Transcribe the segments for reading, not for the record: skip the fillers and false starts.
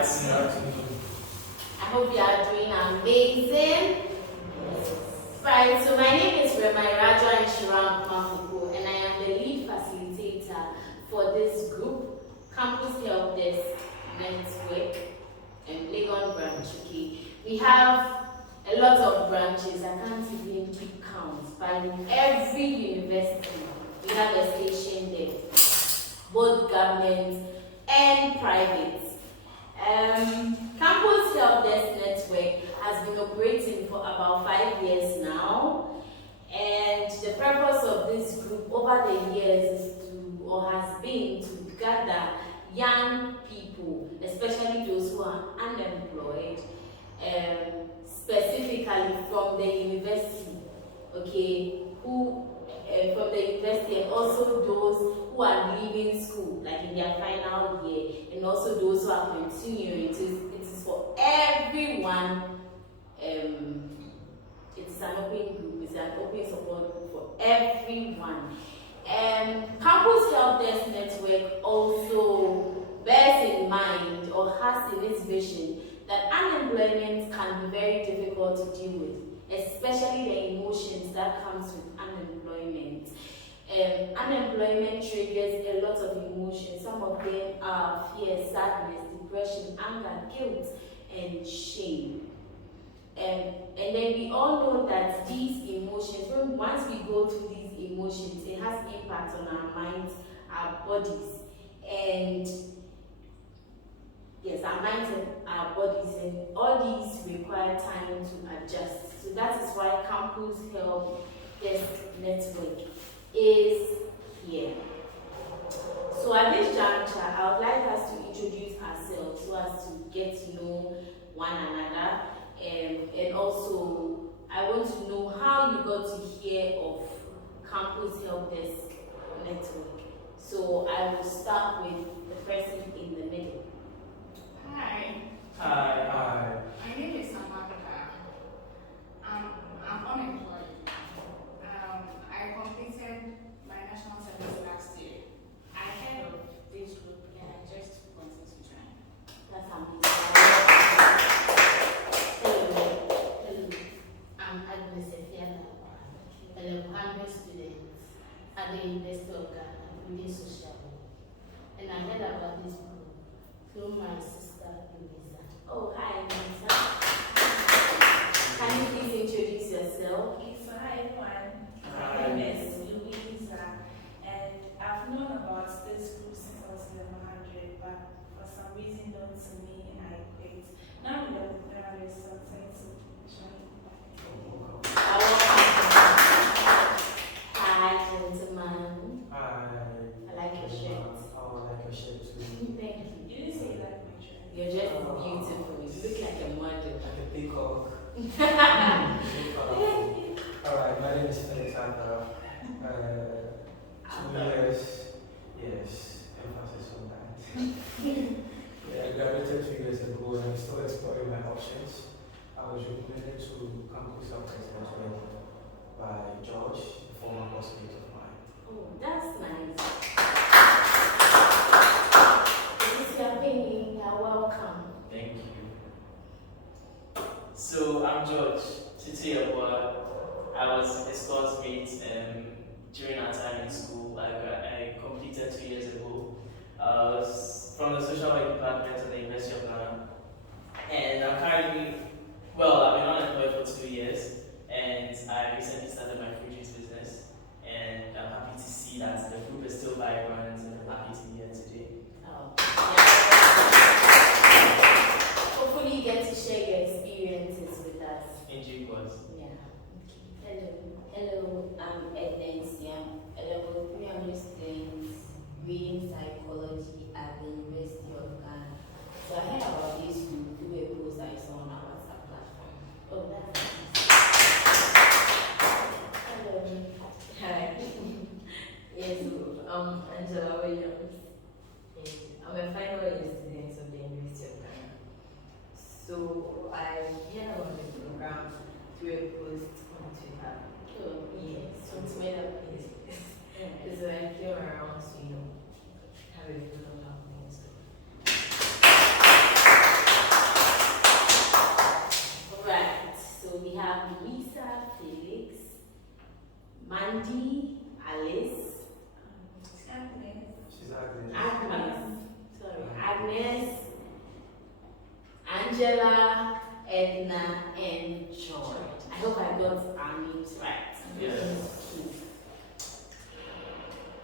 I hope you are doing amazing. Right, so my name is Raja Mafuko, and I am the lead facilitator for this group, Campus Help Desk Network, and Legon branch. Okay, we have a lot of branches. I can't even keep count. By every university, we have a station there, both government and private. Campus Help Desk Network has been operating for about 5 years now, and the purpose of this group over the years is has been to gather young people, especially those who are unemployed, specifically from the university, okay, from the university, and also those who are leaving school, like in their final year, and also those who are continuing. It is for everyone. It's an open group. It's an open support group for everyone. Campus Help Desk Network also bears in mind or has in its vision that unemployment can be very difficult to deal with, especially the emotions that comes with unemployment. Unemployment triggers a lot of emotions. Some of them are fear, sadness, depression, anger, guilt, and shame. And then we all know that these emotions, once we go through these emotions, it has impact on our minds, our bodies, and yes, our minds and our bodies, and all these require time to adjust. So that is why Campus Help Desk Network is here. So at this juncture, I would like us to introduce ourselves so as to get to know one another, and also I want to know how you got to hear of Campus Help Desk Network. So I will start with the person in the middle. Hi. Hi. My name is Samantha. I'm unemployed. I completed my national service last year. I heard of this group and I just wanted to join. That's amazing. Hello. I'm Agnes Efiana, a level 100 student at the University of Ghana, within social work. And I heard about this group through my sister, Louisa. Oh, hi, Louisa. Can you please introduce yourself? Okay, so hi everyone. Hi. My name is Louisa, and I've known about this group since I was in level 100, but for some reason, known to me, I quit. Now I'm in level 300, so I'm trying to join. Hi, gentlemen. Hi. I like your shirt. Oh, I like your shirt too. Thank you. You didn't say you like my dress. You're just beautiful. You look like a model. Like a peacock. Alright, my name is Felix Akara. 2 years. Yes, emphasis on that. Yeah, I graduated 2 years ago and I'm still exploring my options. I was recommended to Campus Help Desk Network by George, the former classmate of mine. Oh, that's nice. If you are paying, you are welcome. Thank you. So I'm George, Tutu-Yeboah. I was a classmate during our time in school. I completed 2 years ago. I was from the social work department at the University of Ghana. And I'm currently, I've been unemployed for 2 years. And I recently started my fruit juice business. And I'm happy to see that the group is still vibrant, and I'm happy to be here today. Oh, yeah. Hopefully you get to share your experiences with us. Indeed was. Yeah. Hello, I'm Edens. I'm a level 300 student reading psychology at the University of Ghana. So I heard about this group through a post I saw on our WhatsApp platform. Oh, that's nice. Hello. Hi. Yes, Angela Williams. Yes, I'm a final year student of the University of Ghana. So I heard about the program through a post on Twitter. Oh, Yes, on Twitter. Yes. So I came around to have a feel of how things go. Angela, Edna, and Joy. I hope I got our names right. Yes.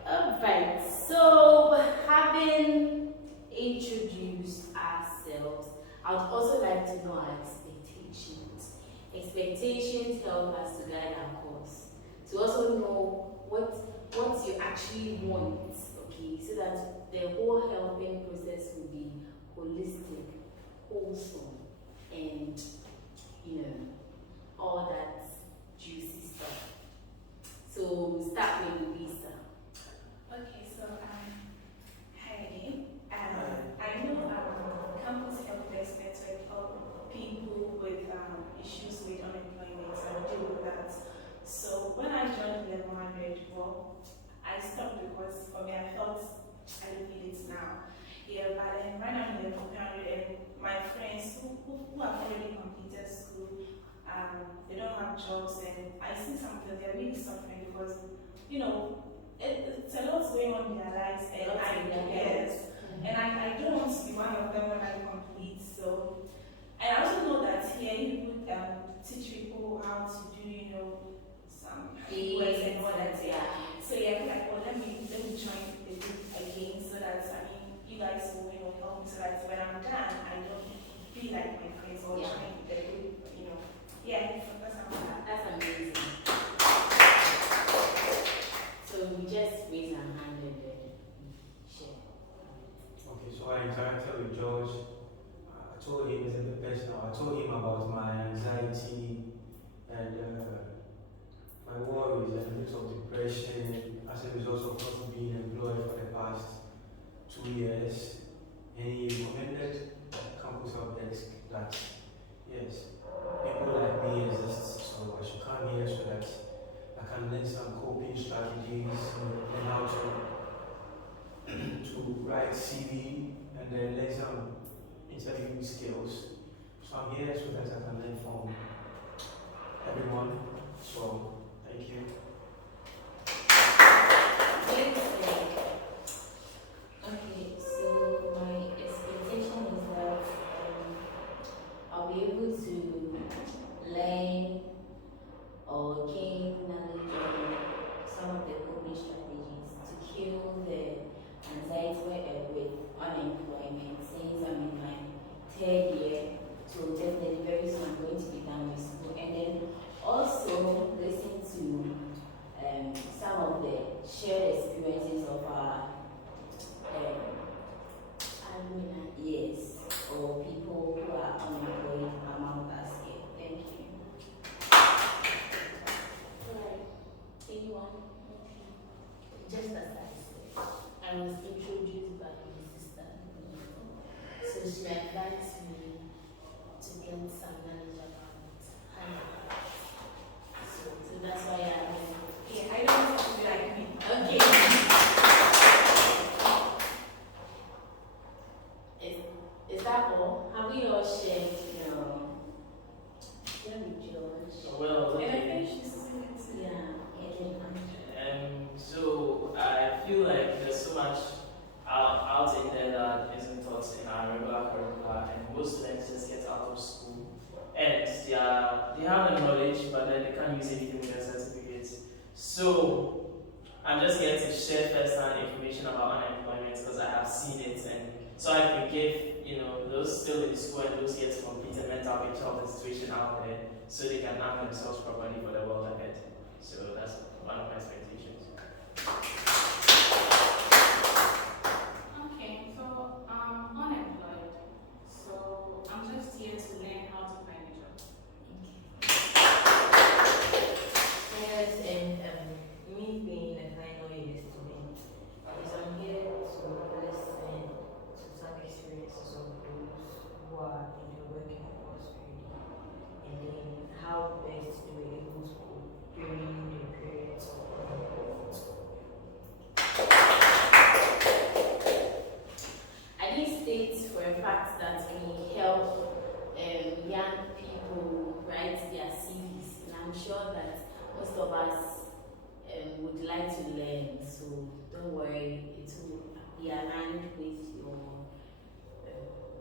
Alright, so having introduced ourselves, I would also like to know our expectations. Expectations help us to guide our course. To also know what you actually want, okay, so that the whole helping process will be holistic, wholesome, and all that juicy stuff. So we'll start with Louisa. Okay, so hi again. I know campus help desk network help people with issues with unemployment and deal with that. So when I joined level 100, well, I stopped because for me I felt I don't need it now. Yeah, but then when I'm in level 100 and my friends who have already completed school, they don't have jobs, and I see some of them, they're really suffering because it's a lot going on in their lives, and I don't want to be one of them when I complete. So, and I also know that here you would teach people how to do, some words and all that. So yeah, I feel like, well, let me join the group again, so that you guys will help me, so that when I'm done, I don't be like my friends or join the group. Yeah, so That's amazing. So we just raise our hand and then share. Okay, so I interacted with George. I told him as a professional, I told him about my anxiety and my worries and a mix of depression as a result of not being employed for the past 2 years. And he recommended campus help desk that yes, people like me exist, so I should come here so that I can learn some coping strategies, learn how to write CV, and then learn some interview skills. So I'm here so that I can learn from everyone. So thank you. Okay, so my expectation is that I'll be able to learn or gain knowledge on some of the coping strategies to kill the anxiety with unemployment, since I'm in my 3rd year. So definitely very soon I'm going to be done with school, and then also listen to some of the shared experiences of our alumni, yes, or people who are unemployed among us here. Thank you. Alright, anyone? Just as I said, I was introduced by my sister, so she advised me to get some knowledge about handicraft. So that's why I'm here. I don't want to be like me. Okay. Is that all? Have we all shared share with George? Well, And I okay. think she's doing it. So I feel like there's so much out in there that isn't taught in our regular curricula, and most students just get out of school and they have the knowledge, but then they can't use anything with their certificates. So I'm just here to share first-hand information about unemployment because I have seen it, and so I can give those still in school and those yet to complete a mental picture of the situation out there, so they can arm themselves properly for the world ahead. So that's one of my expectations. Okay, so I'm unemployed. So I'm just here to learn how to find a job. Yes, and me being a final year student, is I'm here to listen to some experiences of those who are in the working force already, and then how best they were able to cope during the periods of unemployment. I did state for a fact that we help young people write their CVs, and I'm sure that most of us would like to learn. So don't worry, it will be aligned with your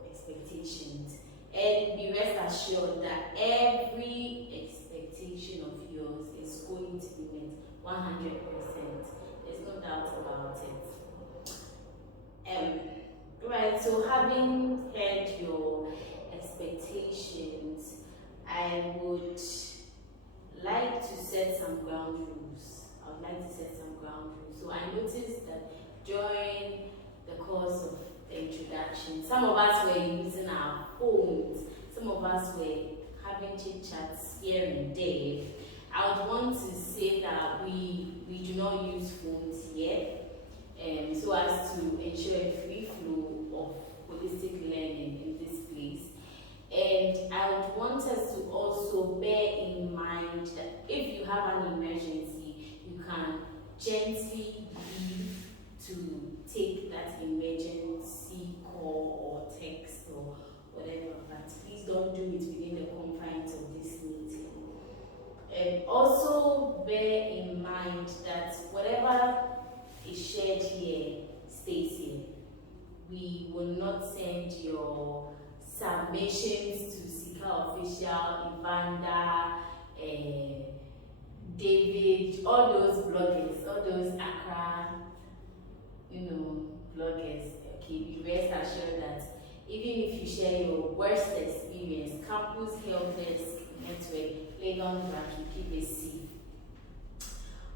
expectations. And be rest assured that every expectation of yours is going to be met 100%. There's no doubt about it. Right, so having heard your expectations, I would like to set some ground rules. So I noticed that during the course of the introduction, some of us were using our phones, some of us were having chit chats here and there. I would want to say that we do not use phones yet, so as to ensure a free flow of holistic learning in this place. And I would want us to also bear in mind that if you have an emergency, you can gently leave to take that emergency call or text or whatever, but please don't do it within the confines of this meeting. And also bear in mind that whatever is shared here stays here. We will not send your submissions to Sika Official, Ivanda, David, all those bloggers, all those Accra, bloggers. Okay, be rest assured that even if you share your worst experience, campus help desk network, Legon Braki, keep it safe.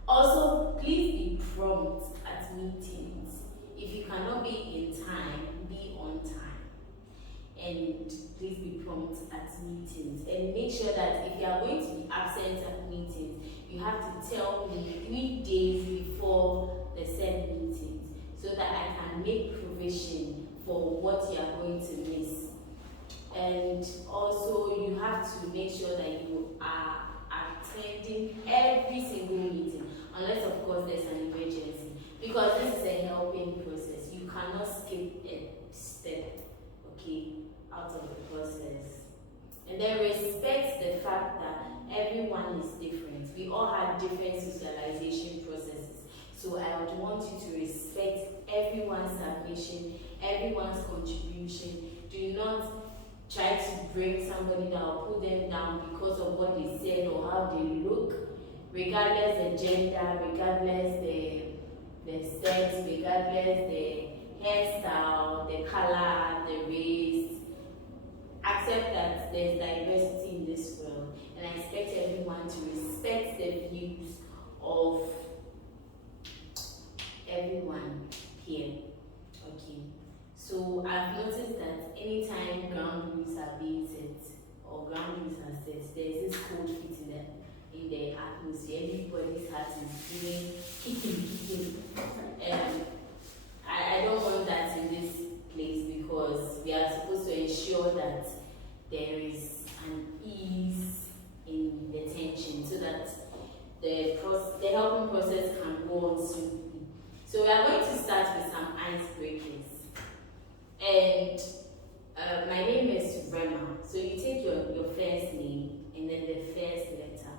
Also, please be prompt at meetings. If you cannot be in time, be on time. And please be prompt at meetings. And make sure that if you are going to be absent at meetings, you have to tell me 3 days before the said meetings so that I can make provision for what you are going to miss. And also, you have to make sure that you are attending every single meeting, unless of course there's an emergency, because this is a helping process. You cannot skip a step, okay, out of the process. And then respect the fact that everyone is different. We all have different socialization processes. So I would want you to respect everyone's submission, everyone's contribution. Do not try to bring somebody down or put them down because of what they said or how they look, regardless the gender, regardless the sex, regardless the hairstyle, the color, the race. Accept that there's diversity in this world, and I expect everyone to respect the views of everyone here. Okay. So I've noticed that anytime ground rules are being set or ground rules are set, there's this cold feet in the atmosphere. Everybody's heart is doing kicking. I don't want that in this place because we are supposed to ensure that there is an ease in the tension so that the helping process can go on smoothly. So we are going to start with some icebreakers. And my name is Rema. So you take your first name and then the first letter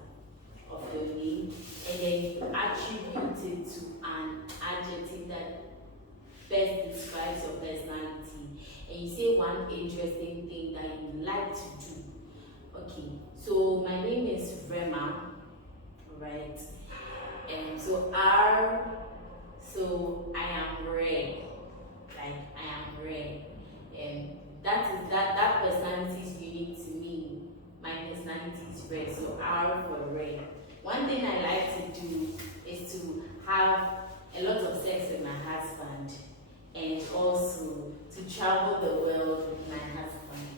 of your name, and then you attribute it to an adjective that best describes your personality. And you say one interesting thing that you like to do. Okay, so my name is Rema, right? And so R, so I am red. Like I am red. And that personality is unique to me. My personality is red, so R for red. One thing I like to do is to have a lot of sex with my husband and also to travel the world with my husband,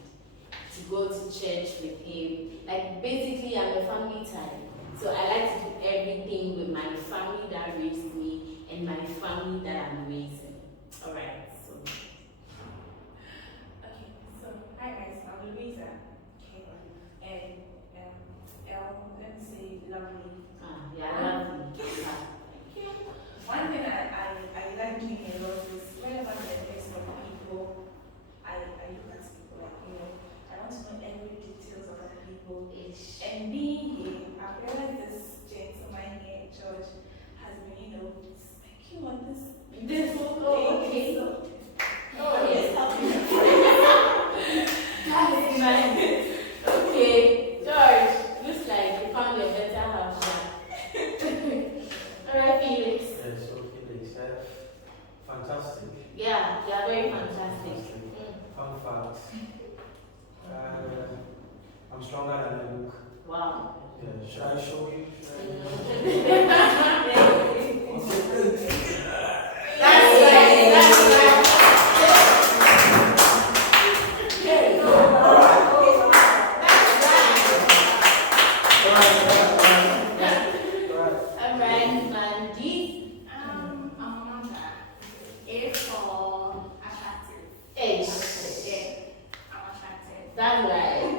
to go to church with him. Like basically I'm a family type. So I like to do everything with my family that raised me and my family that I'm raising. Alright, so. Okay, so hi guys, I'm Louisa. Okay, and let me say lovely. Yeah, lovely. One thing I like doing a lot is whenever there's some people, I look at people like, I want to know every details of other people. And being here, I've realized this gentleman here in church has been, speaking on this This book, oh, okay. So I show you? That's right. That's right. Alright, Mandy. Amanda. A for attractive. H. Yeah, I'm attractive. That's right.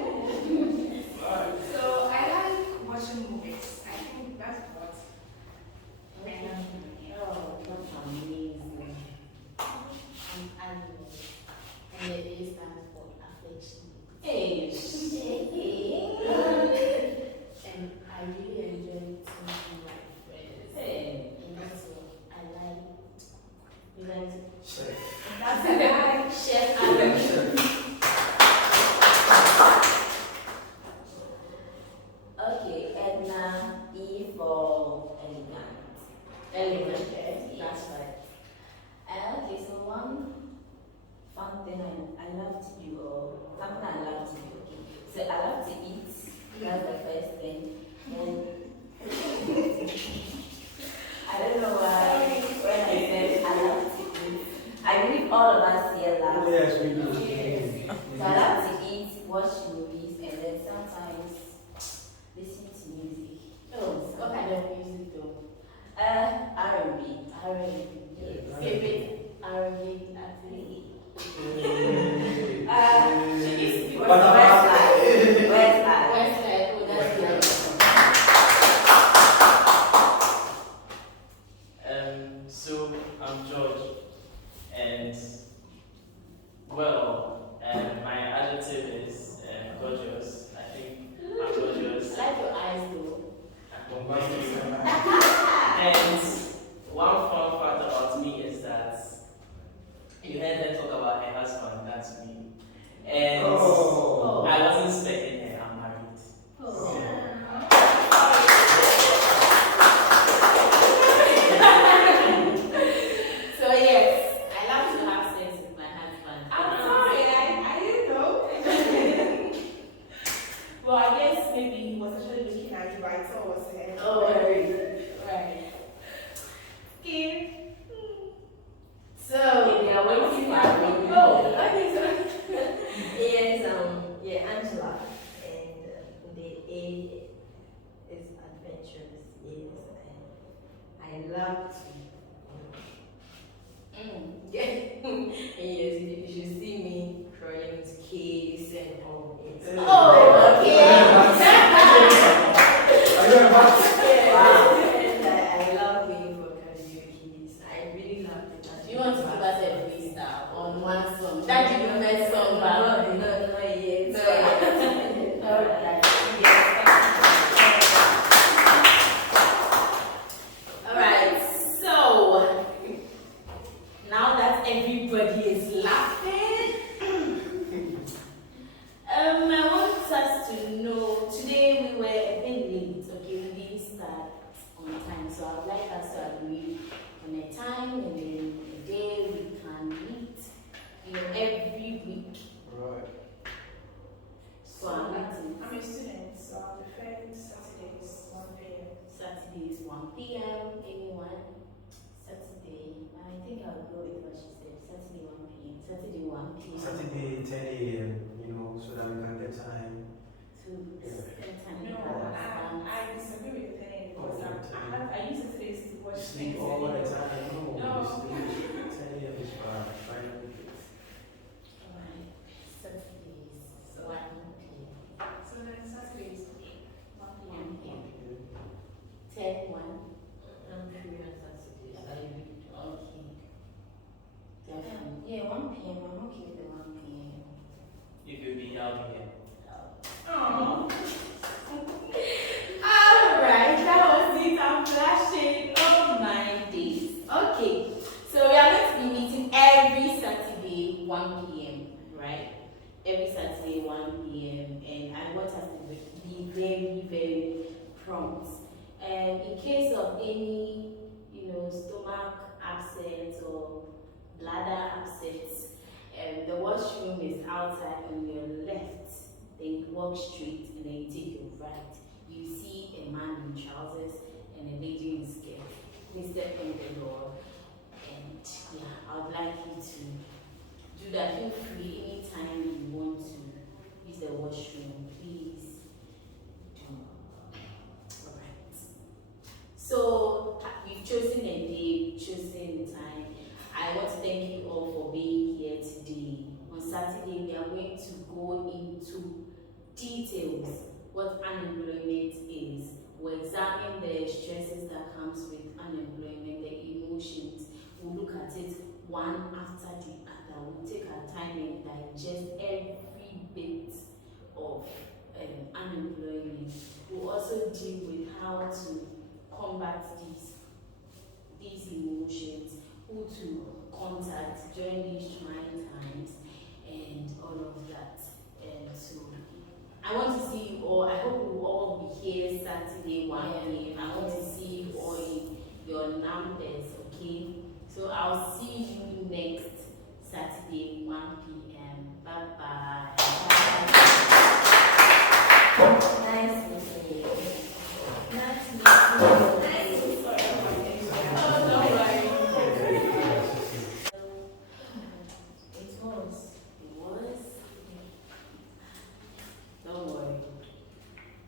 So I like watching movies. I think that's what. Oh, that's amazing. Animal. And it is stands for affection. H. And I really enjoy talking to my friends. And also, I like, you like to Chef. that's a guy. Chef Adam. Chef. Okay, Edna, E for elegant. Elegant, yes, That's right. Okay, so one fun thing I love to do, or something I love to do. Okay, so I love to eat. That's the first thing. And I don't know why when I said I love to eat, I believe all of us here laugh. Yes, we do. So I love to eat, watch movies, and then sometimes listen to music. Oh, what kind of music though? R&B. R&B. Favorite R&B activity? Westlife. Westlife. Oh, that's good. So I'm George, and well, my adjective is gorgeous. I think I'm gorgeous. I like your eyes though. And one fun fact about me is that you heard her talk about her husband, that's me. And Oh. I wasn't expecting her, I'm married. Oh. So yes, I love to have sex with my husband. I'm sorry, I didn't know. Well, I guess maybe he was actually looking at you, but I thought it was him. Oh, right. Okay. So We are waiting for Oh, okay, so Yes, Angela. And the A is adventurous. Yes, and I love to. Yes, you should see me crawling into caves and all. Yes. Oh, okay. Are you a box? Wow. And I love going for karaoke. I really love it. Do you want to give us a freestyle on one song? That you the best song, but No, yes. No. Alright. Alright, so now that everybody is laughing, I want us to know today we were a bit late, okay, we didn't start on time, so I would like us to agree on a time and then a day we can meet, every week. Right. So I'm like to I'm a student, so I'll prefer Saturdays, 1 p.m. Saturdays 1 p.m. Anyone? Saturday. I think I'll go with what she said. Saturday 1 p.m. Saturday 1 p.m. Saturday 10 a.m., so that we can get time. To spend time No, with us. I disagree with the thing because I use Saturdays to watch Sleep things. all the time. No, No. you sleep. 10 a.m. is fine. Alright. Saturdays 1 p.m. So then Saturdays, 1 1 p.m. p.m. 10 1. I'm free on Saturdays. I really do. Okay. Definitely. Yeah, 1 p.m. I'm okay with the 1 p.m. If you'll be down here. Oh. Alright, that was it. I'm flashing. Oh my days. Okay, so we are going to be meeting every Saturday 1 p.m. right? Every Saturday 1 p.m. and I want us to be very, very prompt. And in case of any, stomach upset or bladder upset, the washroom is outside on your left. Then you walk straight and then you take your right. You see a man trousers and a lady in skirt. Please step in the door, and yeah, I would like you to do that. Feel free anytime you want to use the washroom, please do. Alright. So we've chosen a day, we've chosen a time. I want to thank you all for being here today. On Saturday, we are going to go into details what unemployment is. We'll examine the stresses that comes with unemployment, the emotions. We'll look at it one after the other. We'll take our time and digest every bit of unemployment. We'll also deal with how to combat these emotions, who to contact during these trying times, and all of that. And so I want to see you all. I hope we will all be here Saturday 1 p.m. I want to see you all in your numbers, okay? So I'll see you next Saturday 1 p.m. Bye-bye. Nice meeting you. Nice meeting you.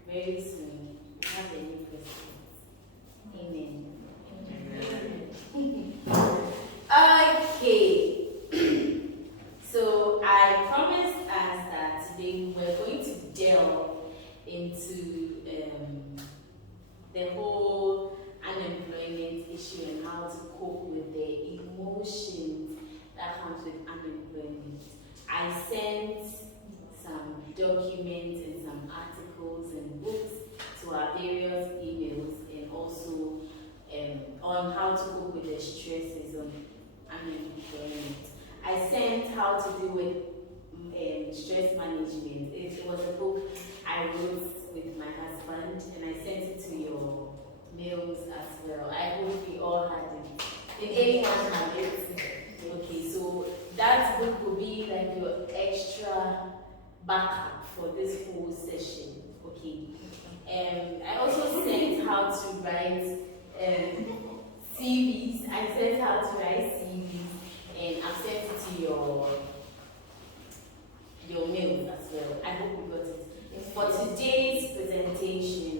Very soon, we have a new president. Amen. Okay. So I promised us that today we were going to delve into the whole unemployment issue and how to cope with the emotions that comes with unemployment. I sent some documents and some articles and books to our various emails, and also on how to cope with the stresses of unemployment. I sent how to deal with stress management. It was a book I wrote with my husband, and I sent it to your mails as well. I hope we all had it. Did anyone have it? Okay, so that book will be like your extra backup for this whole session, okay? I also sent how to write CVs. I sent how to write CVs, and I've sent it to your mail as well. I hope you got it. For today's presentation,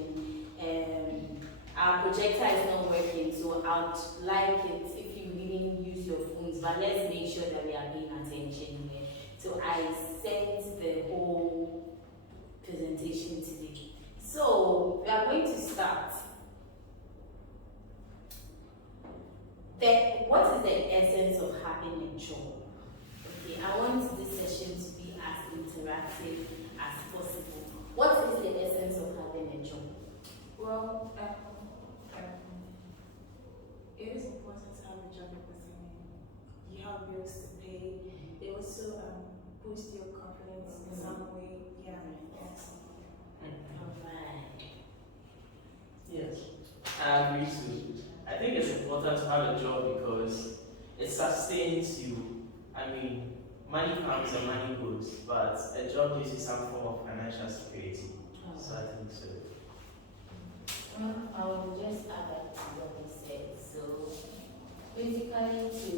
our projector is not working, so I'd like it if you really use your phones, but let's make sure that we are paying attention here. So I sent the whole presentation today. So we are going to start. What is the essence of having a job? Okay, I want this session to be as interactive as possible. What is the essence of having a job? Well, it is important to have a job because you have bills to pay. They also boost your confidence in some way. Yeah, yes. Alright. Yes, I agree too. I think it's important to have a job because it sustains you. I mean, money comes and money goes, but a job gives you some form of financial security. So I think so. I will just add that to what you said. So, basically, to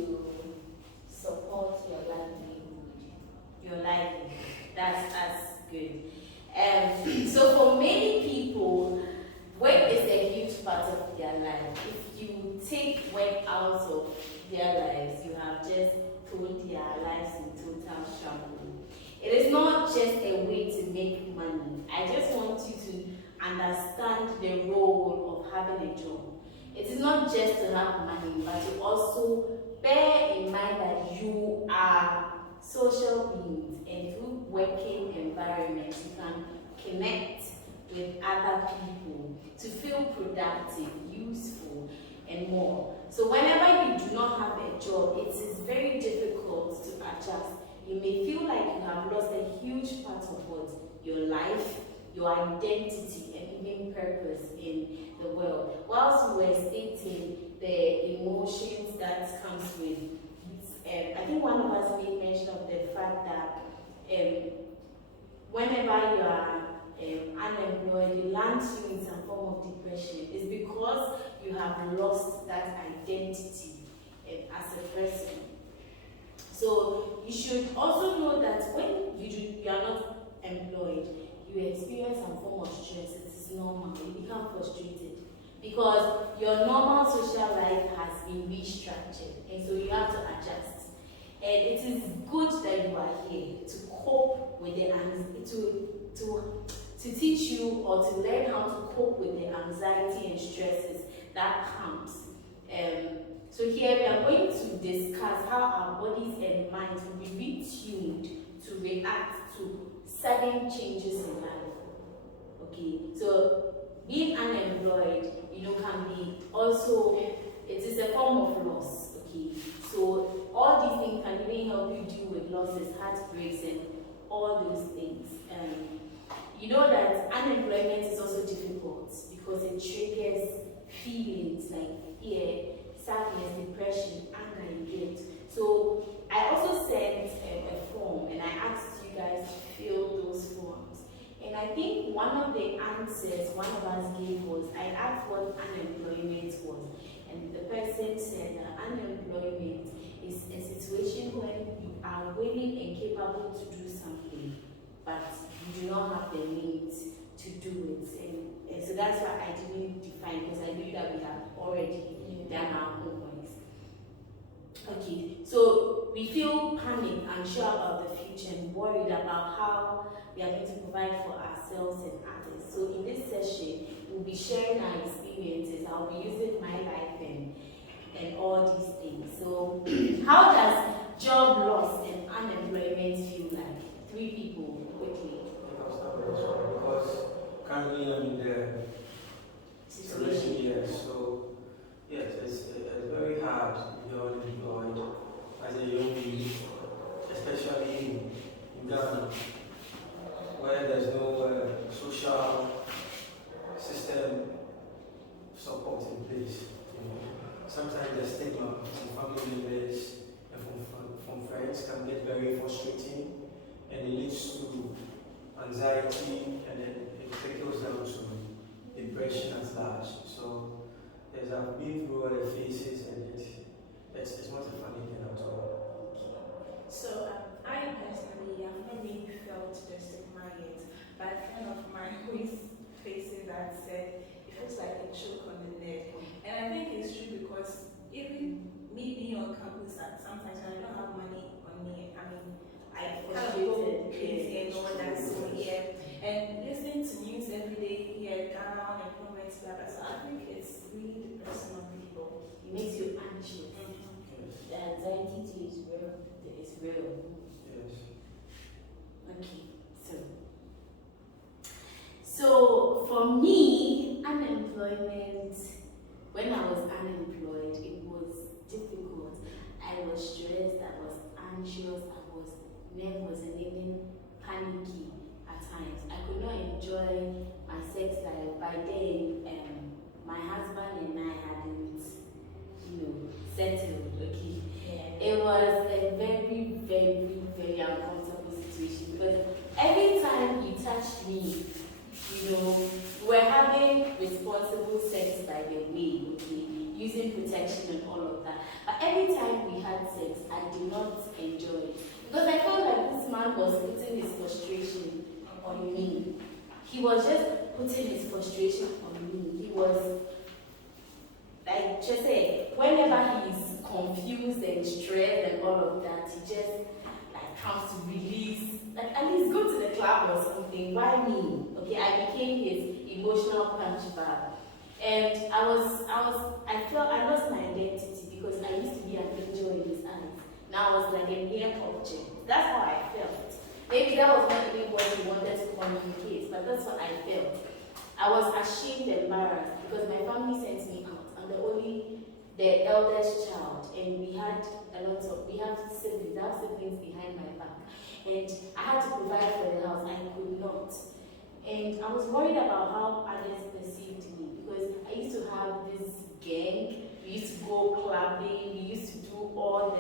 support your livelihood. That's good. So, for many people, work is a huge part of their life. If you take work out of their lives, you have just thrown their lives in total shambles. It is not just a way to make money. I just want you to understand the role of having a job. It is not just to have money, but to also bear in mind that you are social beings, and through working environments you can connect with other people to feel productive, useful, and more. So whenever you do not have a job, it is very difficult to adjust. You may feel like you have lost a huge part of what? Your life, your identity, and even purpose in the world. Whilst we were stating the emotions that comes with, I think one of us made mention of the fact that whenever you are unemployed, it lands you in some form of depression. It's because you have lost that identity as a person. So you should also know that when you are not employed, you experience some form of stress. It is normal. You become frustrated because your normal social life has been restructured, and so you have to adjust. And it is good that you are here to cope with the to teach you or to learn how to cope with the anxiety and stresses that comes. So here we are going to discuss how our bodies and minds will be retuned to react to sudden changes in life. Okay, so being unemployed, can be also, it is a form of loss. Okay, so all these things can even help you deal with losses, heartbreaks, and all those things. You know that unemployment is also difficult because it triggers feelings like fear, sadness, depression, anger, and guilt. So I also sent a form and I asked you guys to fill those forms. And I think one of the answers one of us gave was, I asked what unemployment was. And the person said that unemployment is a situation when you are willing and capable to do something, but you do not have the means to do it. And so that's why I didn't define, because I knew that we have already done our homework. Okay, so we feel panicked, unsure about the future, and worried about how we are going to provide for ourselves and others. So in this session, we'll be sharing our experiences. I'll be using my life and all these things. So how does job loss and unemployment feel like? 3 people, quickly. I'll start with this one because currently I'm in the situation here. So yes, it's very hard if you're unemployed as a young being, especially in Ghana, where there's no social system support in place. Sometimes the stigma from family members and from friends can get very frustrating, and it leads to anxiety, and then it trickles down to depression at large. So as I've been through all the phases, and it's not a funny thing at all. So I personally have not really felt the stigma yet, but a friend of mine who is facing that said it feels like a choke on the neck. And I think it's true because even me being on campus, sometimes when I don't have money on me, I kind of go crazy and all that. So yeah, and listening to news every day here, Ghana unemployment, blah blah. So I think it's really depressing on people. It makes you anxious. The anxiety too is real. It's real. Yes. Okay, so for me, unemployment, when I was unemployed, it was difficult. I was stressed, I was anxious, I was nervous and even panicky at times. I could not enjoy my sex life. By then, my husband and I hadn't, settled. Okay, it was a very, very, very uncomfortable situation because every time you touched me, we're having responsible sex by the way, okay, using protection and all of that. But every time we had sex, I did not enjoy it because I felt like this man was putting his frustration on me. He was just putting his frustration on me. He was like, just say, whenever he's confused and stressed and all of that, he just like comes to release, like at least go to the club or something. Why me? Okay, I became his emotional punch bag, and I lost my identity because I used to be an angel in his eyes. Now I was like a mere object. That's how I felt. Maybe that was not even what he wanted to communicate, but that's what I felt. I was ashamed and embarrassed because my family sent me out. I'm the eldest child, and we have siblings. I have siblings behind my back, and I had to provide for the house. I could not, and I was worried about how others perceived me because I used to have this gang. We used to go clubbing. We used to do all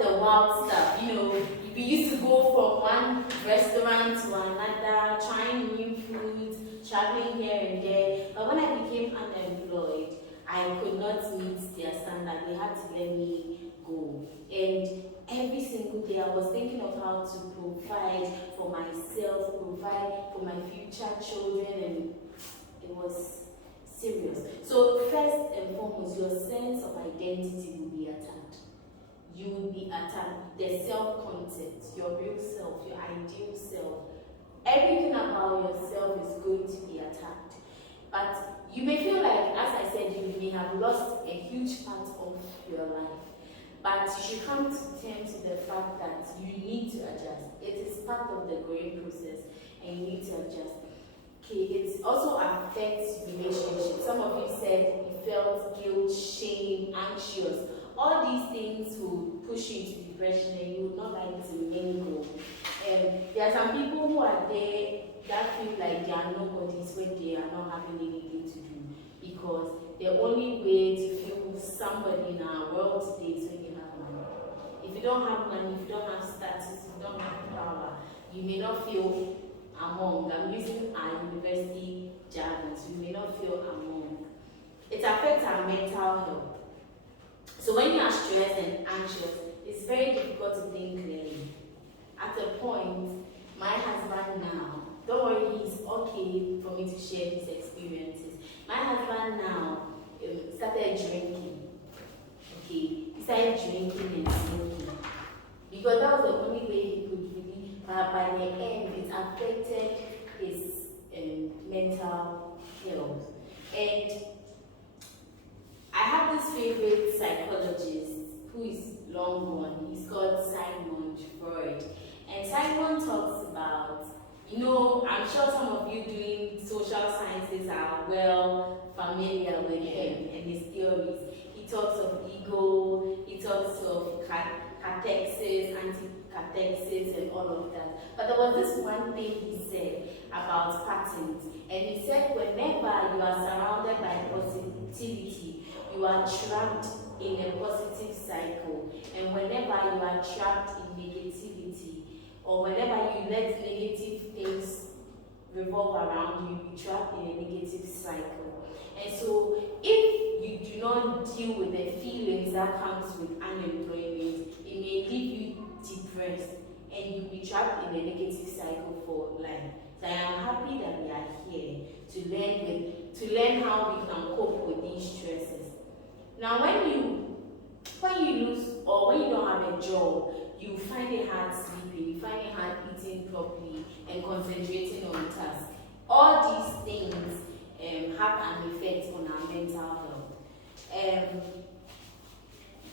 the wild stuff. We used to go from one restaurant to another, trying new foods, traveling here and there. But when I became unemployed, I could not meet their standard. They had to let me go. And every single day I was thinking of how to provide for myself, provide for my future children, and it was serious. So first and foremost, your sense of identity will be attacked. You will be attacked. The self-concept, your real self, your ideal self, everything about yourself is going to be attacked. But you may feel like, as I said, you may have lost a huge part of your life. But you should come to terms with the fact that you need to adjust. It is part of the growing process and you need to adjust. Okay, it also affects relationships. Some of you said you felt guilt, shame, anxious. All these things will push you into depression and you would not like to mingle. There are some people who are there that feel like they are nobodies when they are not having anything to do, because the only way to feel somebody in our world today is when you have money. If you don't have money, if you don't have status, if you don't have power, you may not feel among. I'm using our university jargon, so you may not feel among. It affects our mental health. So when you are stressed and anxious, it's very difficult to think clearly. At a point, my husband now, don't worry, he's okay for me to share his experiences. My husband now started drinking. Okay, he started drinking and smoking because that was the only way he could really. By the end, it affected his mental health. And I have this favorite psychologist who is long gone. He's called Sigmund Freud. And Simon talks about, I'm sure some of you doing social sciences are well familiar with him and his theories. He talks of ego, he talks of catexis, anti-catexis, and all of that. But there was this one thing he said about patterns. And he said whenever you are surrounded by positivity, you are trapped in a positive cycle. And whenever you are trapped in negativity, or whenever you let negative things revolve around you, you trap in a negative cycle. And so if you do not deal with the feelings that comes with unemployment, it may leave you depressed and you'll be trapped in a negative cycle for life. So I am happy that we are here to learn how we can cope with these stresses. Now when you lose or when you don't have a job, you find it hard sleeping, you find it hard eating properly and concentrating on tasks. All these things have an effect on our mental health.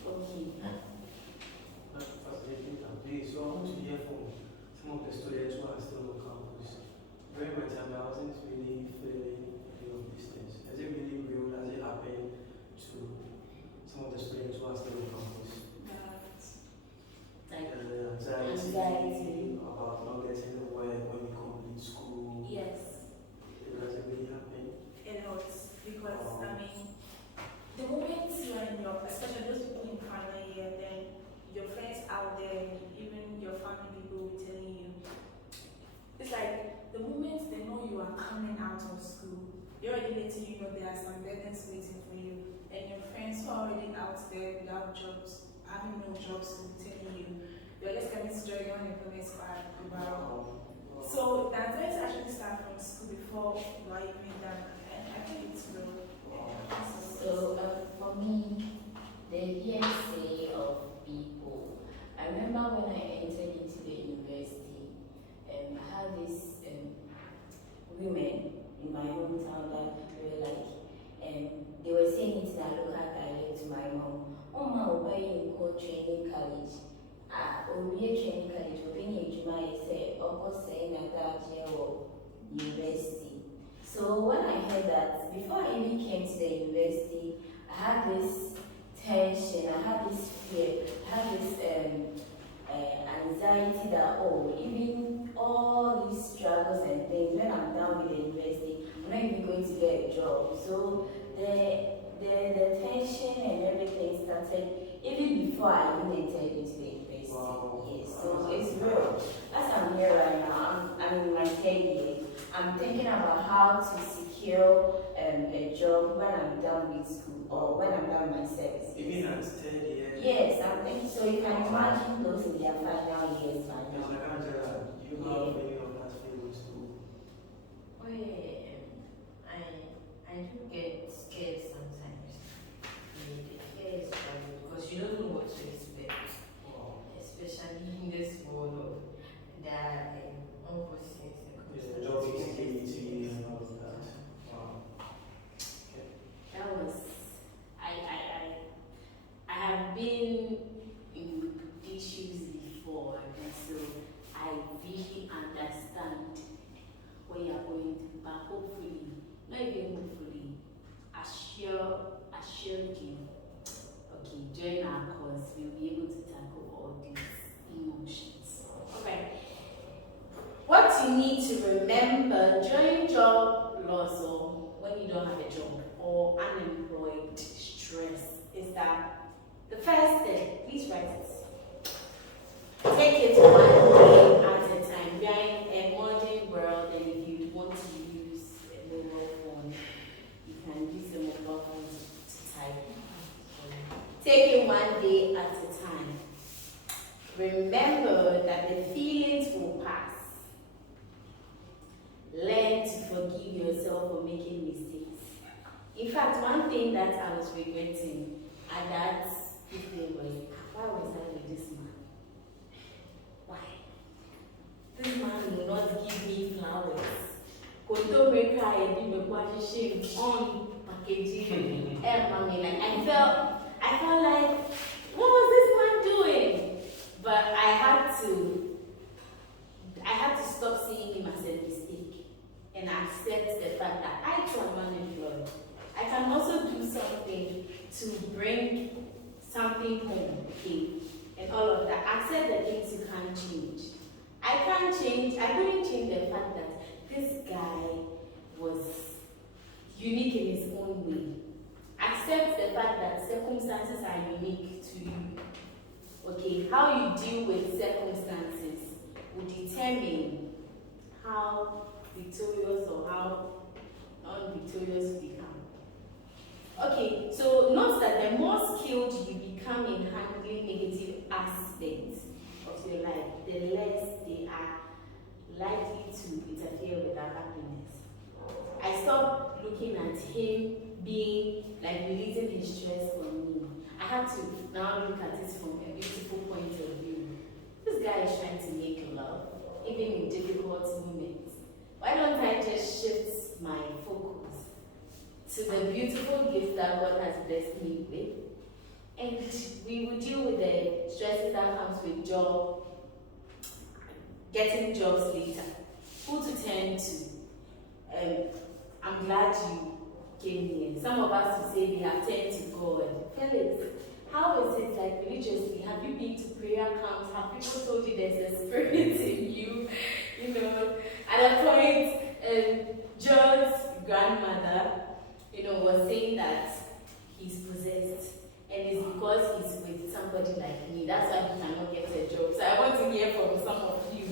Okay. So I want to hear from some of the students who are still on campus. During my time, I wasn't really feeling these things. Is it really real? Does it happen to some of the students who are still on campus? Anxiety about not getting the work when you complete school. Yes. Does it really happen? It helps because the moment you are in your, especially those people in final year, then your friends out there, even your family people will be telling you, it's like the moment they know you are coming out of school, they're already letting you know there are some burdens waiting for you, and your friends who are already out there without jobs, having no jobs, will be telling you you're just coming to join your unemployment squad. So the advice actually start from school before you are even done, and I think it's real. So for me, the hearsay of people. I remember when I entered into the university, I had these women in my hometown that were like, they were saying it in a local dialect to my mom. Oh, ma, obey you call training college. Training college, obeying you, say, saying that university. So when I heard that, before I even came to the university, I had this tension, I had this fear, I had this anxiety that, even all these struggles and things, when I'm done with the university, I'm not even going to get a job. So the tension and everything started even before I even entered into the university. Wow. Yes, so it's real. As I'm I'm thinking about how to secure a job when I'm done with school or when I'm done with my service. Even at 10 years. Yes, I'm thinking so. You can imagine those in their final years by Yes, now. like Angela, do you have any of that feeling too? Oh yeah, I do get scared sometimes. The fear is valid because you don't know what to expect, Wow. especially in this world of that unforeseen Yeah, circumstances. job insecurity and all of that. Wow. That was I have been in these shoes before, and so I really understand where you're going to, but hopefully, not even hopefully, assuredly, okay, during our course, we'll be able to tackle all these emotions. Okay. What you need to remember during job loss or when you don't have a job or unemployed stress is that the first step, please write it. Take it one day at a time. We are in a modern world, and if you want to use a mobile phone, you can use a mobile phone to type. Take it one day at a time. Remember that the feelings will pass. Learn to forgive yourself for making mistakes. In fact, one thing that I was regretting at that day was, why was I with this man? Why? This man will not give me flowers. Koto breaker, I did my shame on packaging. Mommy, like I felt like, what was this man doing? But I had to stop seeing him as a mistake and accept the fact that I too am unemployed. I can also do something to bring something home, okay, and all of that. Accept the things you can't change. I couldn't change the fact that this guy was unique in his own way. Accept the fact that circumstances are unique to you. Okay, how you deal with circumstances will determine how victorious or how non-victorious you become. Okay, so note that the more skilled you become in handling negative aspects of your life, the less they are likely to interfere with our happiness. I stopped looking at him being like releasing his stress on me. I had to now look at it from a beautiful point of view. This guy is trying to make love, even in difficult moments. Why don't I just shift my focus to the beautiful gift that God has blessed me with? And we will deal with the stresses that comes with job, getting jobs later. Who to turn to? I'm glad you came here. Some of us will say they have turned to God. Felix, how is it like religiously? Have you been to prayer camps? Have people told you there's a spirit in you? You know, at a point, John's grandmother, was saying that he's possessed. And it's because he's with somebody like me. That's why he cannot get a job. So I want to hear from some of you.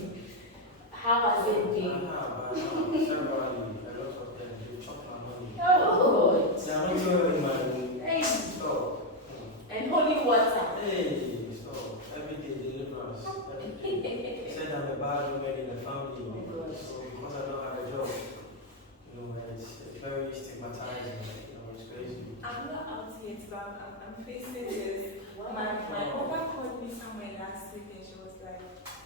How has it been? Oh, God. They are not in my room. Hey. Stop. And holy water. Hey, stop. Every day deliverance. They said I'm a bad woman in the family. So because I don't have a job, it's very stigmatizing. It's crazy. I'm not out yet, but I'm facing this. My mother called me somewhere last week and she was like,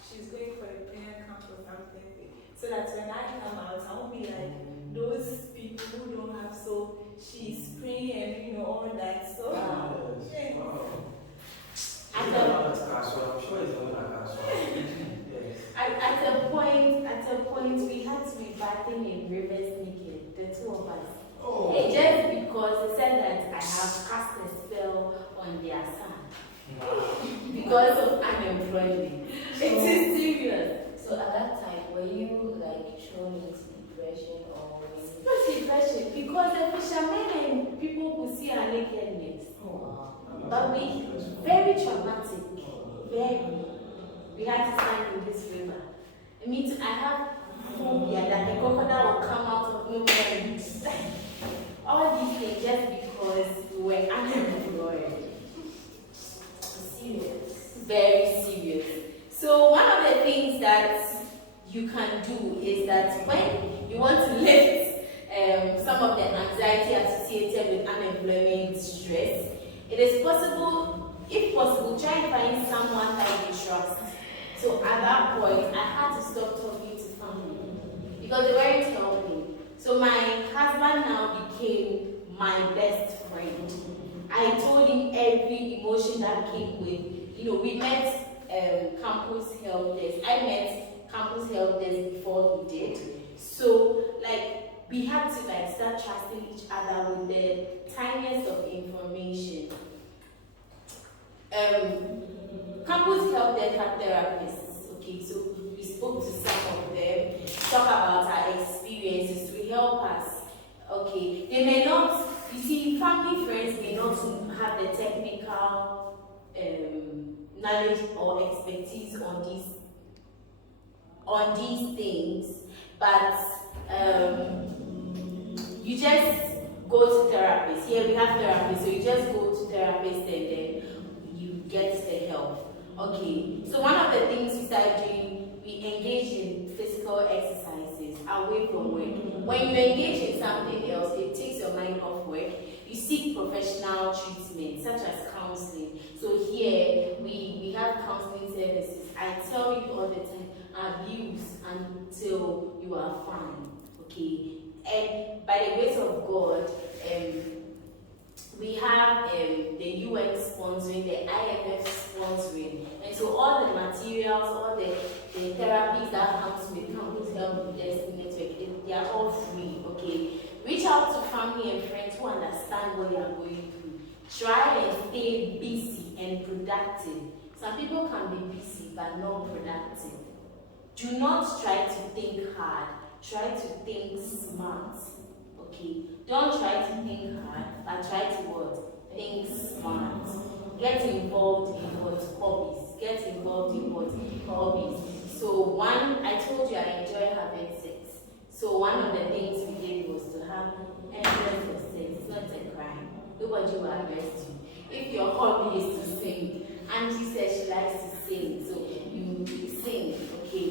she's going for a prayer camp or something. So that when I come out, I won't be like those people who don't have, so she's praying and all that. So, Yes. Wow. At I'm sure it's the one I can solve. at a point, we had to be bathing in rivers naked, the two of us. Oh. Just because they said that I have cast a spell on their son because of unemployment. It is serious. So at that time, were you like thrown into depression or was it? Not depression, because the fishermen and people who see our nakedness. But we very traumatic. Very. We had to stand in this river. I have phobia that the crocodile will compliments, all these things just because we were unemployed. Serious, very serious. So one of the things that you can do is that when you want to lift some of the anxiety associated with unemployment stress, it is possible, if possible, try and find someone that you trust. So at that point, I had to stop talking to family because they weren't helping. So my husband now became my best friend. I told him every emotion that came with, we met campus help desk. I met campus help desk before he did. So we had to start trusting each other with the tiniest of information. Campus help desk had therapists. Okay, so we spoke to some of them, talk about our experiences to help us. Okay, they may not, family friends may not have the technical knowledge or expertise on these things, but you just go to therapists. Here we have therapists, so you just go to therapists and then you get the help. Okay, so one of the things we started doing, we engage in physical exercises away from work. When you engage in something else, it takes your mind off work. You seek professional treatment, such as counseling. So here, we have counseling services. I tell you all the time, abuse until you are fine. Okay, and by the grace of God, we have the UN sponsoring, the IMF sponsoring, and so all the materials, all the therapies that comes with Campus Help Desk Network, they are all free. Okay, reach out to family and friends who understand what you are going through. Try and stay busy and productive. Some people can be busy but not productive. Do not try to think hard. Try to think smart. Okay, don't try to think hard, but try to what? Think smart. Get involved in what? Hobbies. Get involved in what? Hobbies. So I told you I enjoy having sex. So one of the things we did was to have endless of sex. It's not a crime. Nobody will arrest you. If your hobby is to sing, Angie says she likes to sing, so you sing, okay?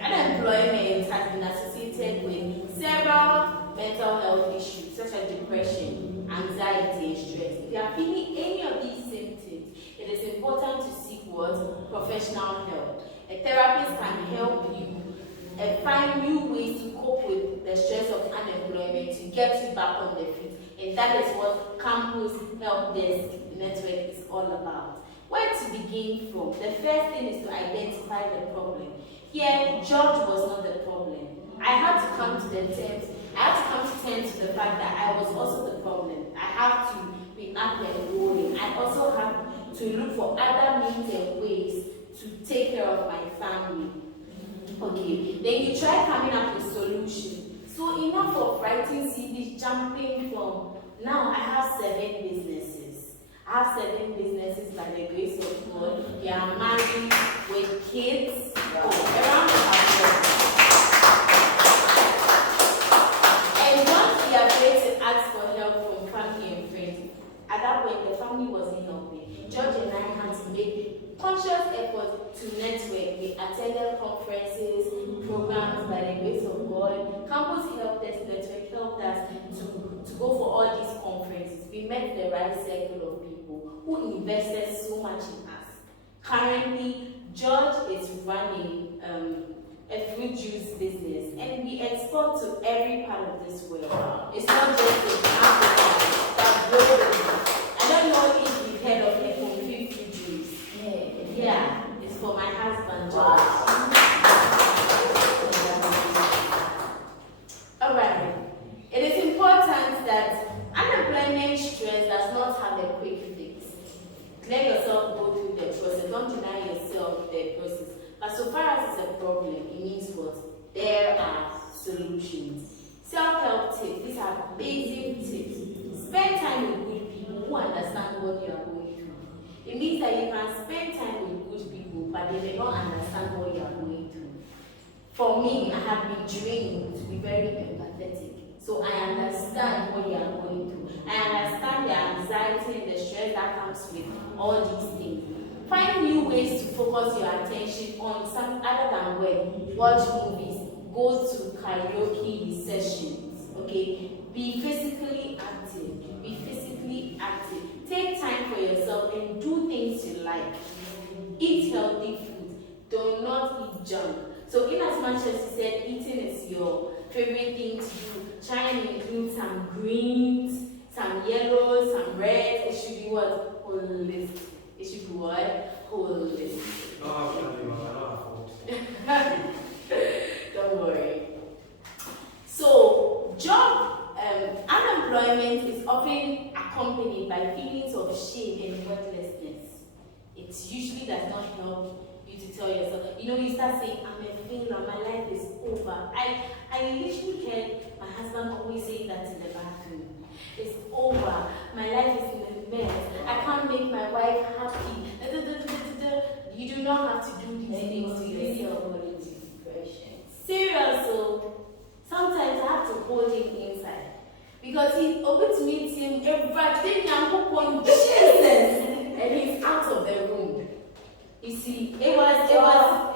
Unemployment has been associated with several mental health issues such as depression, anxiety, and stress. If you are feeling any of these symptoms, it is important to seek what? Professional help. A therapist can help you find new ways to cope with the stress of unemployment to get you back on the feet. And that is what Campus Help Desk Network is all about. Where to begin from? The first thing is to identify the problem. Here, George was not the problem. I had to come to terms with the fact that I was also the problem. I have to react and go in. I also have to look for other means and ways to take care of my family. Okay, then you try coming up with solutions. So enough of writing CVs, jumping from, now I have 7 businesses. I have 7 businesses by the grace of God. They are married with kids. Around the house. And don't be afraid to ask for help from family and friends. At that point, the family wasn't helping. George and I had to make conscious effort to network. We attended conferences, programs by the grace of God. Campus Help Desk Network helped us to go for all these conferences. We met the right circle of people who invested so much in us. Currently, George is running a fruit juice business, and we export to every part of this world. It's not just in Africa, but globally. I don't know if you've heard of a complete fruit juice. Yeah, it's for my husband, George. Alright, it is important that unemployment stress does not have a quick fix. Let yourself go through the process. Don't deny yourself the process. But so far as it's a problem, it means what? There are solutions. Self-help tips. These are basic tips. Spend time with good people who understand what you are going through. It means that you can spend time with good people, but they may not understand what you are going through. For me, I have been trained to be very empathetic. So I understand what you are going through. I understand the anxiety and the stress that comes with all these things. Find new ways to focus your attention on some other than work. Watch movies, go to karaoke sessions, okay? Be physically active. Be physically active. Take time for yourself and do things you like. Eat healthy food. Do not eat junk. So in as much as you said eating is your favorite thing to do, try and include some greens, some yellows, some reds. It should be what? Holistic. It should be what? Holistic. No, I don't afford. Don't worry. So unemployment is often accompanied by feelings of shame and worthlessness. It usually does not help you to tell yourself, you start saying, I'm a failure, my life is over. I literally heard my husband always saying that in the bathroom. It's over, my life is in a mess, I can't make my wife happy. You do not have to do these things to yourself. Serious, so sometimes I have to hold him inside. Because he opened to meet him every Jesus, and he's out of the room. You see, it was dramatic.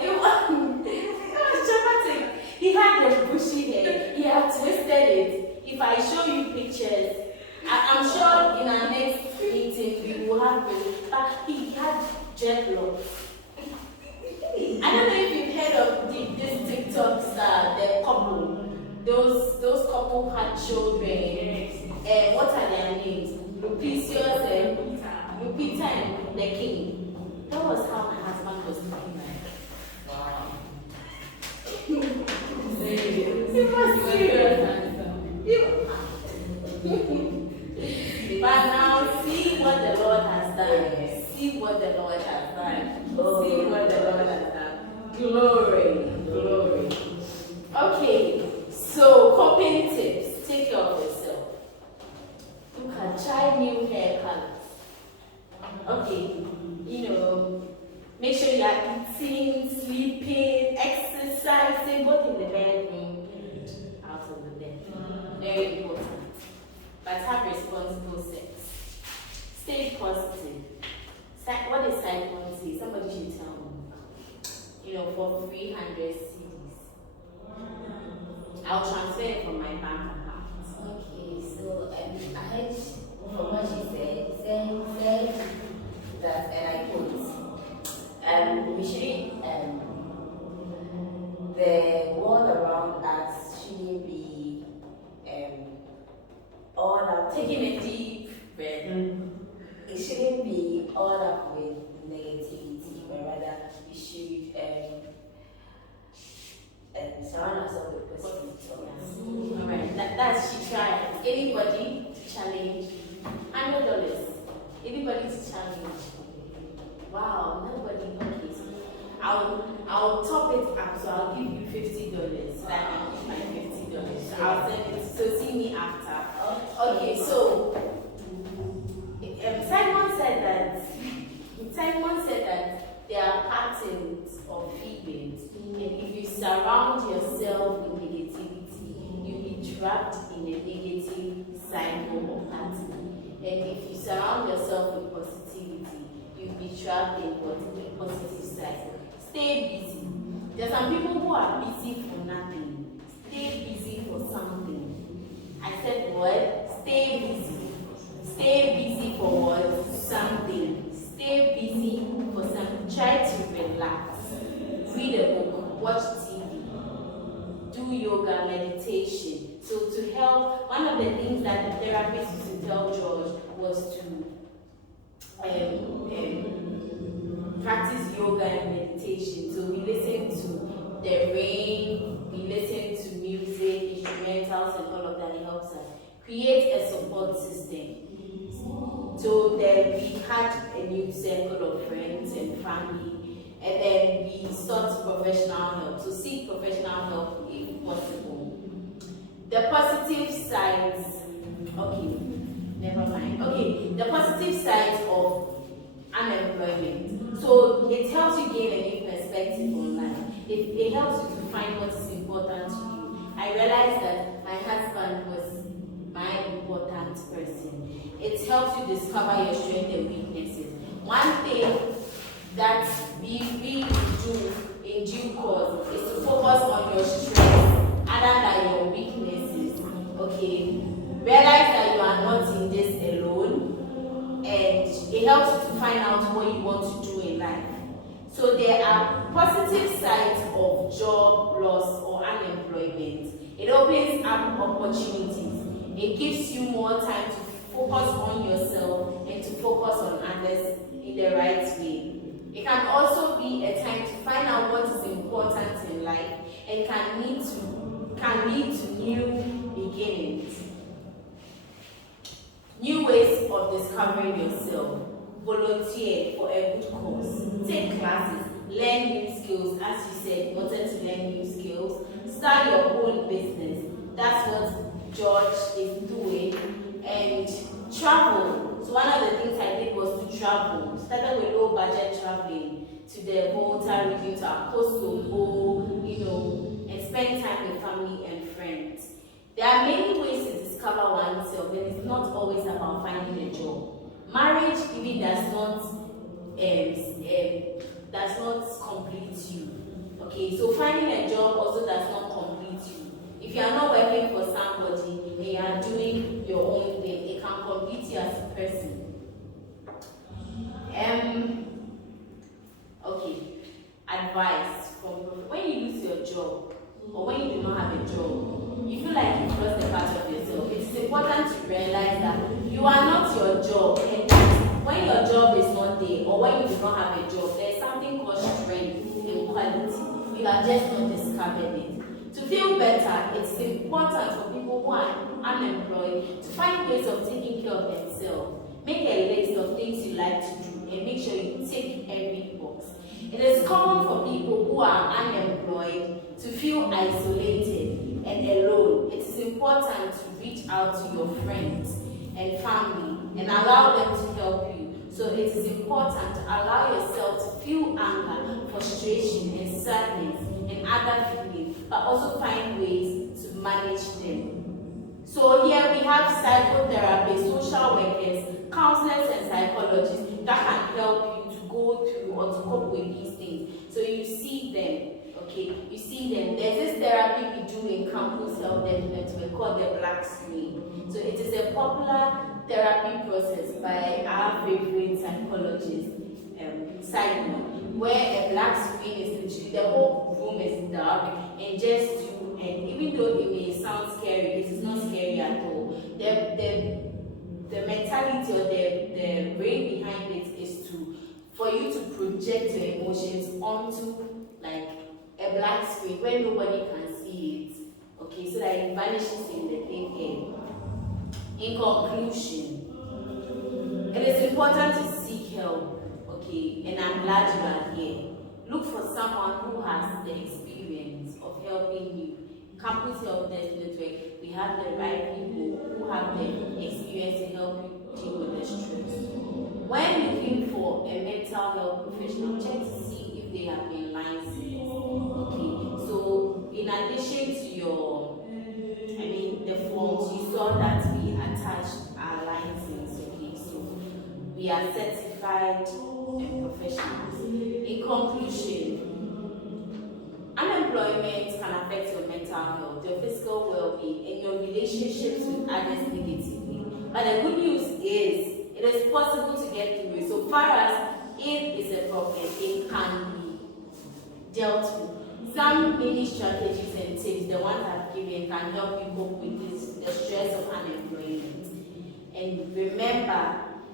He had the bushy hair. He had twisted it. If I show you pictures, I'm sure in our next meeting we will have he had dreadlocks. I don't know if you've heard of this TikTok star, the couple. Those couple had children. What are their names? Lupicius and Lupita and the King. That was how my husband was looking like. Wow. It was serious. But now see what the Lord has done. See what the Lord has done. See what the Lord has done. Glory. Glory. Okay, so coping tips. Take care of yourself. You can try new hair colors. Okay, make sure you are eating, sleeping, exercising, both in the bedroom and out of the bed. Very important. But have responsible sex. Stay positive. What is psychology? Somebody should tell me. For 300 CDs. I'll transfer it from my bank account. Okay, so I heard from what she said that, and I quote, we shouldn't, the world around us shouldn't be all up. Taking a deep breath. It shouldn't be all up with negativity, but rather we should surround ourselves with positive thoughts. Alright, that's she tried. Anybody to challenge? $100. Anybody to challenge? Wow, nobody. Okay, so I'll top it up. So I'll give you $50. That I give my $50. I'll send it. So see me after. Okay, so Simon said that there are patterns of feelings, and if you surround yourself with negativity, you'll be trapped in a negative cycle or pattern. And if you surround yourself with positivity, you'll be trapped in a positive cycle. Stay busy. There are some people who are busy for nothing. Stay busy for something. I said what? Stay busy. Stay busy for what? Something. Stay busy for something. Try to relax. Read a book. Watch TV. Do yoga, meditation. So to help, one of the things that the therapist used to tell George was to practice yoga and meditation. So we listen to the rain, we listen to music, instrumentals, and all of that. It helps us create a support system. So then we had a new circle of friends and family, and then we sought professional help. So seek professional help if possible. The positive sides, okay, never mind. Okay, the positive sides of unemployment. So it helps you gain a new perspective on life. it helps you to find what is important to you. I realized that my husband was my important person. It helps you discover your strengths and weaknesses. One thing that we do in due course is to focus on your strengths other than your weaknesses. Okay? Realize that you are not in this alone, and it helps you to find out what you want to do in life. So there are positive sides of job loss or unemployment. It opens up opportunities. It gives you more time to focus on yourself and to focus on others in the right way. It can also be a time to find out what is important in life and can lead to new beginnings. New ways of discovering yourself. Volunteer for a good cause. Take classes. Learn new skills. As you said, you wanted to learn new skills. Start your own business. That's what George is doing. And travel. So one of the things I did was to travel. Started with low budget traveling to the Volta region, to Apostle, and spend time with family and friends. There are many ways to discover oneself, and it's not always about finding a job. Marriage even does not complete you. Okay, so finding a job also does not complete you. If you are not working for somebody and you are doing your own thing, it can complete you as a person. Okay, advice from when you lose your job or when you do not have a job, you feel like you've lost a part of yourself. It's important to realize that you are not your job, and that when your job is not there or when you do not have a job, there's something called strength and quality. You have just not discovered it. To feel better, it's important for people who are unemployed to find ways of taking care of themselves. Make a list of things you like to do and make sure you tick every box. It is common for people who are unemployed to feel isolated and alone. It is important to reach out to your friends and family and allow them to help you. So it is important to allow yourself to feel anger, frustration, and sadness and other feelings, but also find ways to manage them. So here we have psychotherapists, social workers, counselors, and psychologists that can help you to go through or to cope with these things. So you see them, okay? You see them. There's this therapy we do in campus health network called the black screen. So it is a popular therapy process by our favorite psychologist, Simon, where a black screen is literally, the whole room is dark and just you, and even though it may sound scary, it is not scary at all. The mentality or the brain behind it is for you to project your emotions onto like a black screen where nobody can see it. Okay, so that it vanishes in the thin air. In conclusion, it is important to seek help, okay, and I'm glad you are here. Look for someone who has the experience of helping you. Campus Health Network, we have the right people who have the experience to help you deal with the stress. When looking for a mental health professional, check to see if they have been licensed. Okay, so in addition to the forms, you saw that we attached our license. Okay, so we are certified and professionals. In conclusion, unemployment can affect your mental health, your physical well-being, and your relationships with others negatively. But the good news is, it is possible to get through it. So far as it is a problem, it can be dealt with. Some mini strategies and tips, the ones I've given, can help you cope with the stress of unemployment. And remember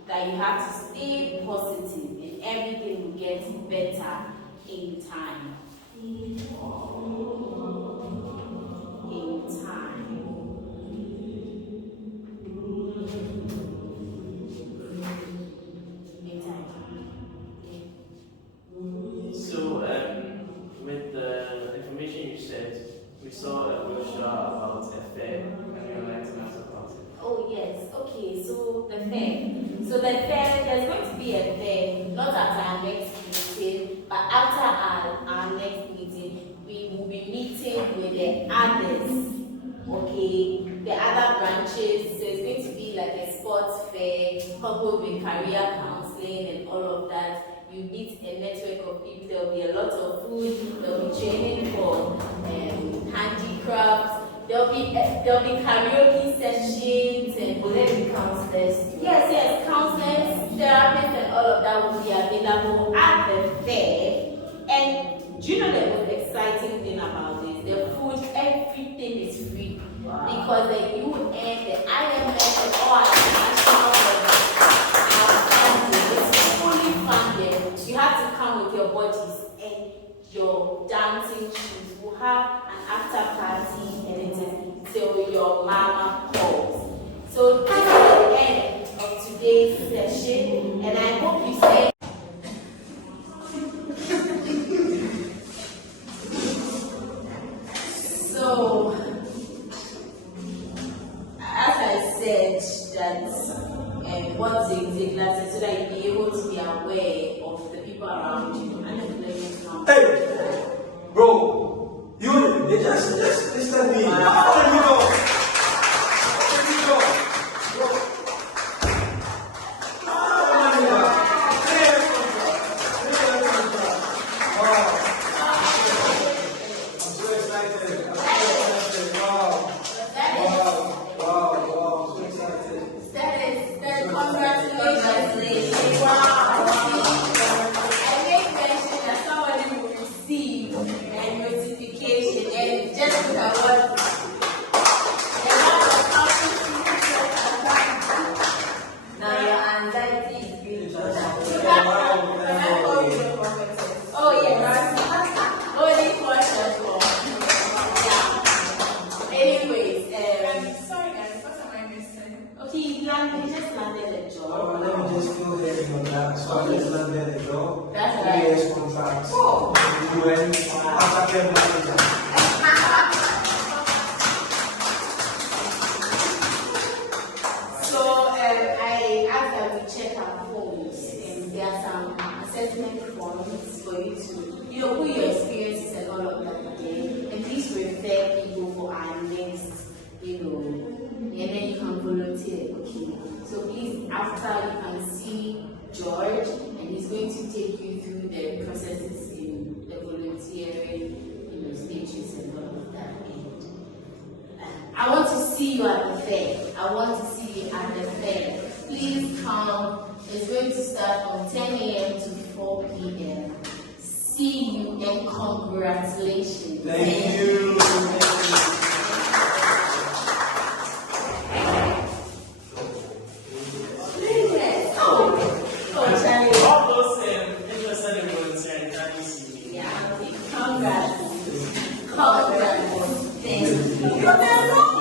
that you have to stay positive, and everything will get better in time. In time. So, with the information you said, we saw a brochure about a fair. Can you enlighten us about it? Oh yes, okay, so the fair. So the fair, there's going to be a fair, not at our next meeting, but after our next meeting. the others, okay, the other branches. So it's going to be like a sports fair, coupled with career counseling and all of that. You meet a network of people. There will be a lot of food. There will be training for handicrafts. There will be karaoke sessions and Will there be counselors? yes, counselors, therapists, and all of that will be available at the fair. And do you know the most exciting thing about this? The food, everything is free. Wow. Because the UN, the IMF, and all international bodies are funded. It's fully funded. You have to come with your bodies and your dancing shoes. We'll have an after party and it is till your mama calls. So this is the end of today's session, and I hope you stay. So, as I said, that what Zig Ziglar said, so that you'll be able to be aware of the people around you and the players around you. Hey, bro, they just listen me. How you go? I want to see you at the fair. I want to see you at the fair. Please come. It's going to start from 10 a.m. to 4 p.m. See you and congratulations. Thank you. All those interested in volunteering, can you see me? Yeah, congrats. Congrats. Thank you.